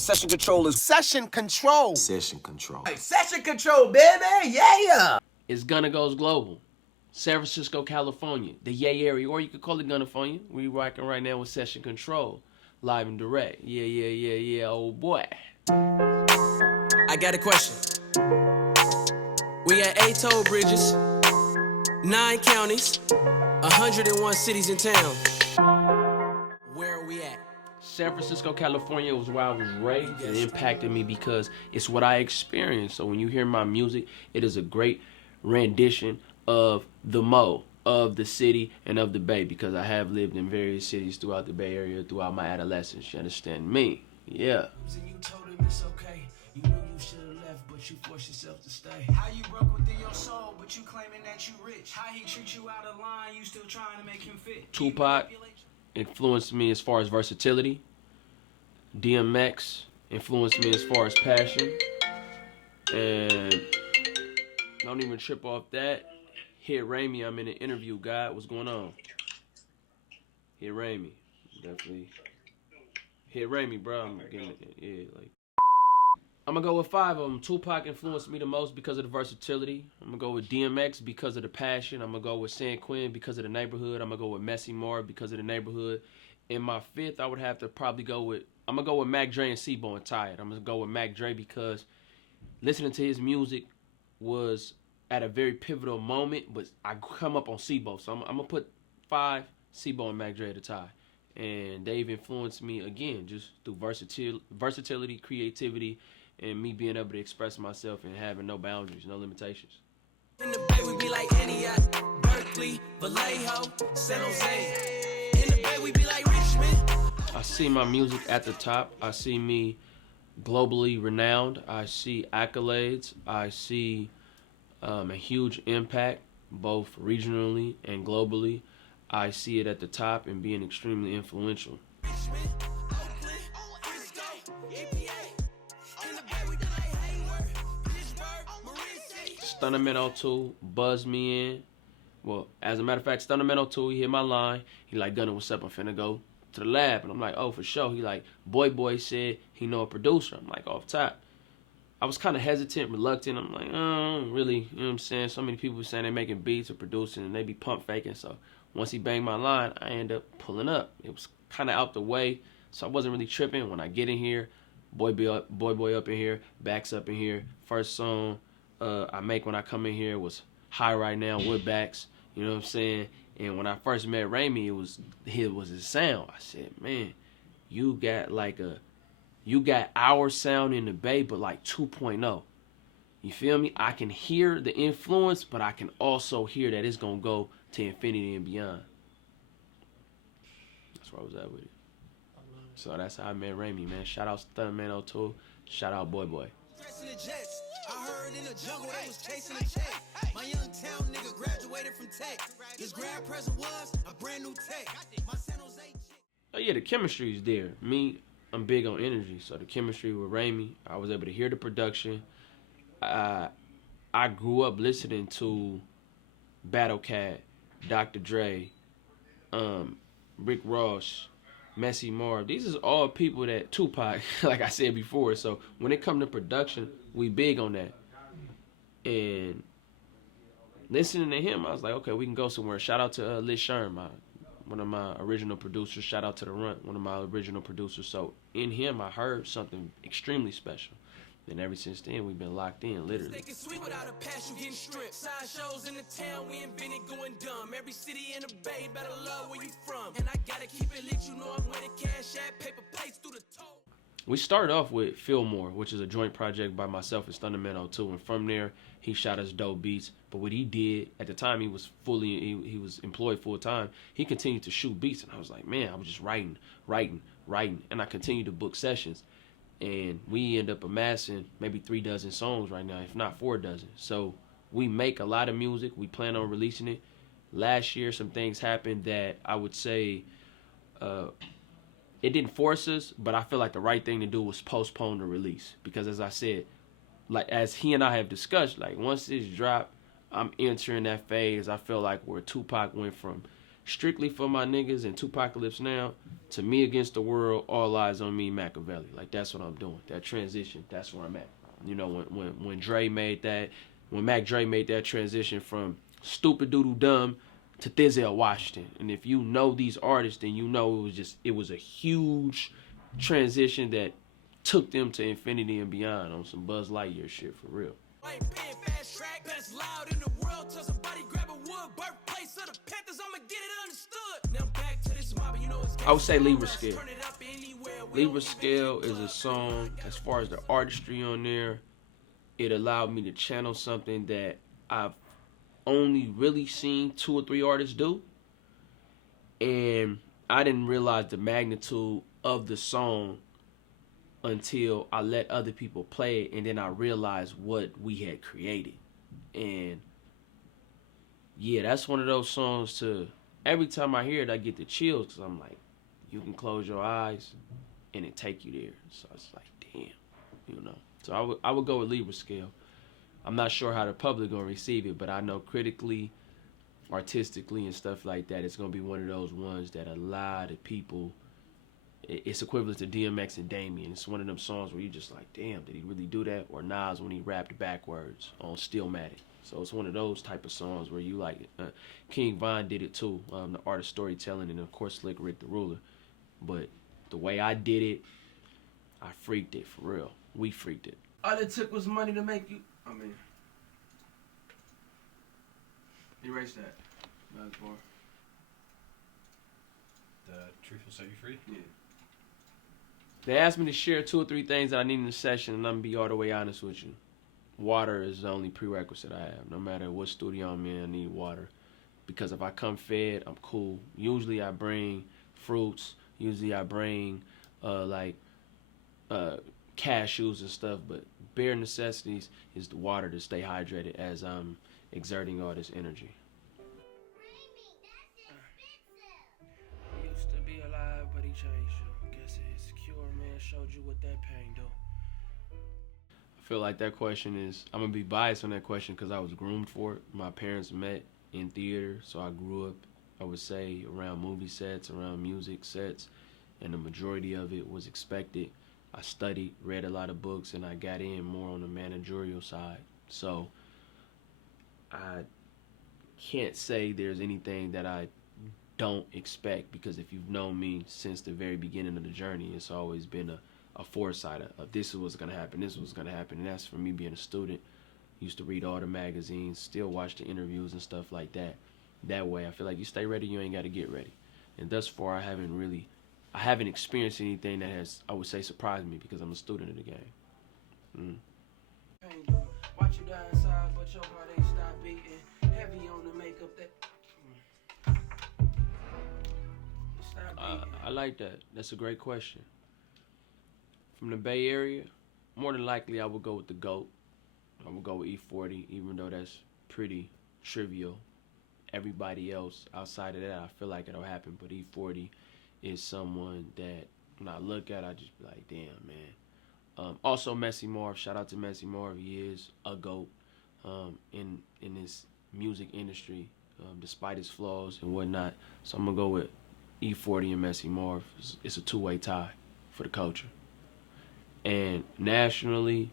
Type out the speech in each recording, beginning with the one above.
Session control is session control. Session control. Hey, session control, baby, yeah! It's GunnaGoesGlobal, San Francisco, California, the Yay area, or you could call it Gunnafonia. We rocking right now with Session Control, live and direct. Yeah, oh boy. I got a question. We got 8 toll bridges, 9 counties, 101 cities and towns. Where are we at? San Francisco, California was where I was raised. It impacted me because it's what I experienced. So when you hear my music, it is a great rendition of the Mo, of the city, and of the Bay, because I have lived in various cities throughout the Bay Area throughout my adolescence. You understand me? Yeah. You told him it's okay. You knew you should have left, but you forced yourself to stay. How you broke within your soul, but you claiming that you rich. How he treat you out of line, you still trying to make him fit. Tupac influenced me as far as versatility. DMX influenced me as far as passion. And don't even trip off that. Hit Ramey, I'm in an interview, God. What's going on? Hit Ramey. Definitely. Hit Ramey, bro. I'm getting it. Yeah, like. I'm gonna go with 5 of them. Tupac influenced me the most because of the versatility. I'm gonna go with DMX because of the passion. I'm gonna go with San Quinn because of the neighborhood. I'm gonna go with Messy Moore because of the neighborhood. In my 5th, I would have to probably go with, I'm gonna go with Mac Dre and C-Bo and Tired. I'm gonna go with Mac Dre because listening to his music was at a very pivotal moment, but I come up on C-Bo. So I'm gonna put 5, C-Bo and Mac Dre at a tie. And they've influenced me, again, just through versatility, creativity, and me being able to express myself and having no boundaries, no limitations. In the Bay, we be like Antioch, Berkeley, Vallejo, San Jose. In the Bay, we be like Richmond. I see my music at the top. I see me globally renowned. I see accolades. I see a huge impact, both regionally and globally. I see it at the top and being extremely influential. Stunnerman 02 buzzed me in. Well, as a matter of fact, Stunnerman 02, he hit my line. He like, Gunna, what's up? I'm finna go to the lab. And I'm like, oh, for sure. He like, Boy said he know a producer. I'm like, off top. I was kind of hesitant, reluctant. I'm like, really, you know what I'm saying? So many people saying they're making beats or producing and they be pump faking. So once he banged my line, I ended up pulling up. It was kind of out the way, so I wasn't really tripping. When I get in here, boy up in here, backs up in here. First song I make when I come in here was High Right Now with Backs. You know what I'm saying? And when I first met Ramey, it was his sound. I said, man, you got our sound in the Bay, but like 2.0. You feel me? I can hear the influence, but I can also hear that it's gonna go to infinity and beyond. That's where I was at with it. So that's how I met Ramey, man. Shout out Stuntman 02. Shout out Boy. I heard in the jungle they was chasing a check. My young town nigga graduated from tech. His grad present was a brand new tech. My San Jose chick. Oh yeah, the chemistry is there. Me, I'm big on energy, so the chemistry with Ramey, I was able to hear the production. I grew up listening to Battle Cat, Dr. Dre, Rick Ross, Messy Moore. These is all people that Tupac, like I said before. So when it comes to production, we big on that. And listening to him, I was like, okay, we can go somewhere. Shout out to Liz Sherm, one of my original producers. Shout out to The Runt, one of my original producers. So in him, I heard something extremely special. And ever since then, we've been locked in, literally. They can sweet without a pass, you getting stripped. Side shows in the town, we invented going dumb. Every city in the Bay better love where you from. And I gotta keep it lit, you know I'm where the cash at, paper plates through the toe. We started off with Fillmore, which is a joint project by myself and Stunnerman 02, and from there he shot us dope beats. But what he did at the time, he was employed full time. He continued to shoot beats, and I was like, man, I was just writing, and I continued to book sessions, and we end up amassing maybe 3 dozen songs right now, if not 4 dozen. So we make a lot of music. We plan on releasing it. Last year, some things happened that I would say. It didn't force us, but I feel like the right thing to do was postpone the release. Because as I said, like as he and I have discussed, like once this dropped, I'm entering that phase. I feel like where Tupac went from strictly for my niggas and Tupacalypse Now, to Me Against the World, All Eyes on Me, Machiavelli. Like, that's what I'm doing. That transition, that's where I'm at. You know, when Dre made that, when Mac Dre made that transition from Stupid Doodle Dumb to Denzel Washington. And if you know these artists, then you know it was a huge transition that took them to infinity and beyond on some Buzz Lightyear shit, for real. I ain't paying fast track, best loud in the world. Tell somebody grab a wood, birthplace of the Panthers, I'ma get it understood. Now back to this mob, you know it's I would say Libra Scale. Libra Scale is a song, as far as the artistry on there, it allowed me to channel something that I've only really seen 2 or 3 artists do. And I didn't realize the magnitude of the song until I let other people play it, and then I realized what we had created. And yeah, that's one of those songs to, every time I hear it, I get the chills, because I'm like, you can close your eyes and it take you there. So it's like, damn, you know. So I would go with Libra Scale. I'm not sure how the public gonna receive it, but I know critically, artistically, and stuff like that, it's gonna be one of those ones that a lot of people, it's equivalent to DMX and Damien. It's one of them songs where you just like, damn, did he really do that? Or Nas when he rapped backwards on Stillmatic. So it's one of those type of songs where you like it. King Von did it too, the art of storytelling, and of course Slick Rick the Ruler. But the way I did it, I freaked it for real. We freaked it. All it took was money to make you. I mean, erase that. That's more. The truth will set you free? Yeah. They asked me to share 2 or 3 things that I need in the session, and I'm gonna be all the way honest with you. Water is the only prerequisite I have. No matter what studio I'm in, I need water. Because if I come fed, I'm cool. Usually I bring fruits. Usually I bring cashews and stuff, but bare necessities is the water to stay hydrated as I'm exerting all this energy. He used to be alive, but he changed you. Guess his secure man showed you what that pain do. I feel like that question is, I'm gonna be biased on that question because I was groomed for it. My parents met in theater, so I grew up, I would say, around movie sets, around music sets, and the majority of it was expected. I studied, read a lot of books, and I got in more on the managerial side. So I can't say there's anything that I don't expect, because if you've known me since the very beginning of the journey, it's always been a foresight of this is what's going to happen, this is what's going to happen. And that's for me being a student. Used to read all the magazines, still watch the interviews and stuff like that. That way, I feel like you stay ready, you ain't got to get ready. And thus far, I haven't experienced anything that has, I would say, surprised me, because I'm a student of the game. Watch you die inside, but your heart ain't stop beating. Heavy on the makeup that. I like that. That's a great question. From the Bay Area, more than likely I would go with the GOAT. I would go with E40, even though that's pretty trivial. Everybody else outside of that, I feel like it'll happen, but E40 is someone that when I look at, I just be like, damn, man. Also, Messy Marv. Shout out to Messy Marv. He is a GOAT in this music industry, despite his flaws and whatnot. So I'm gonna go with E40 and Messy Marv. It's a 2-way tie for the culture. And nationally,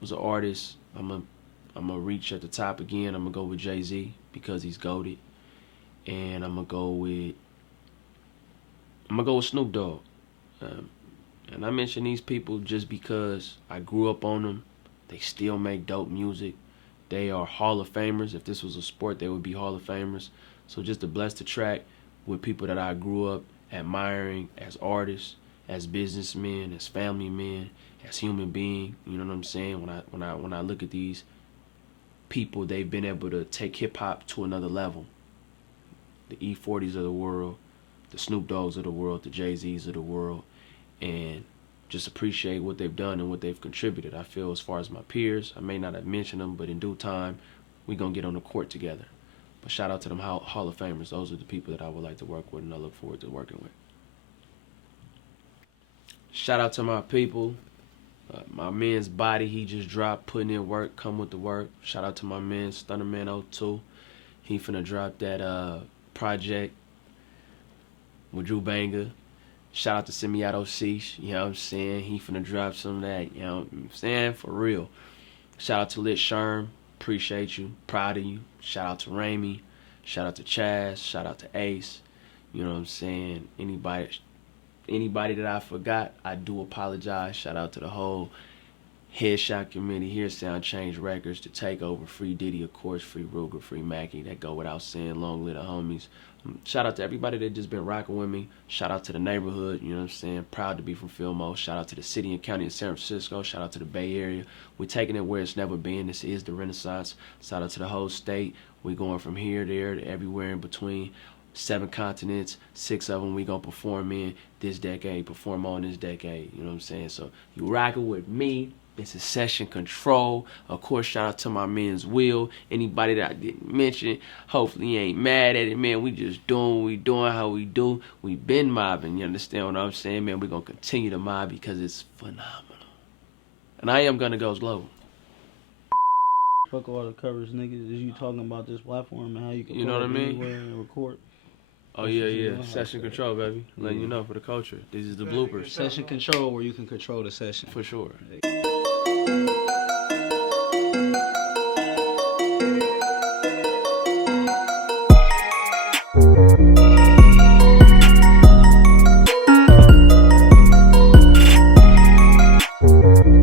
was an artist. I'm gonna reach at the top again. I'm gonna go with Jay-Z because he's goated, and I'm gonna go with Snoop Dogg. And I mention these people just because I grew up on them. They still make dope music. They are Hall of Famers. If this was a sport, they would be Hall of Famers. So just to bless the track with people that I grew up admiring as artists, as businessmen, as family men, as human beings. You know what I'm saying? When I look at these people, they've been able to take hip hop to another level. The E40s of the world, the Snoop Doggs of the world, the Jay-Z's of the world, and just appreciate what they've done and what they've contributed. I feel as far as my peers, I may not have mentioned them, but in due time, we're going to get on the court together. But shout out to them Hall of Famers. Those are the people that I would like to work with and I look forward to working with. Shout out to my people. My man's Body, he just dropped, putting in work, come with the work. Shout out to my man, Stunner Man 02. He finna drop that project with Drew Banger. Shout out to Semiato Cease, you know what I'm saying? He finna drop some of that, you know what I'm saying? For real. Shout out to Lit Sherm, appreciate you, proud of you. Shout out to Ramey, shout out to Chaz, shout out to Ace, you know what I'm saying? Anybody that I forgot, I do apologize. Shout out to the whole Headshot committee here, Sound Change Records, to take over. Free Diddy, of course, free Ruger, free Mackie. That go without saying. Long live the homies. Shout out to everybody that just been rocking with me. Shout out to the neighborhood, you know what I'm saying? Proud to be from Fillmore. Shout out to the city and county of San Francisco. Shout out to the Bay Area. We're taking it where it's never been. This is the Renaissance. Shout out to the whole state. We're going from here, there, to everywhere in between. 7 continents, 6 of them we gonna perform in this decade, perform on this decade, you know what I'm saying? So you rocking with me. It's a Session Control. Of course, shout out to my man's Will. Anybody that I didn't mention, hopefully you ain't mad at it, man. We just doing what we doing, how we do. We been mobbing, you understand what I'm saying, man? We're gonna continue to mob because it's phenomenal. And I am GunnaGoesGlobal. Fuck all the covers, niggas. Is you talking about this platform and how you can You know what I mean? anywhere and record? Oh yeah. Session Control, baby. Letting you know for the culture. These is the bloopers. Session control where you can control the session. For sure. Hey.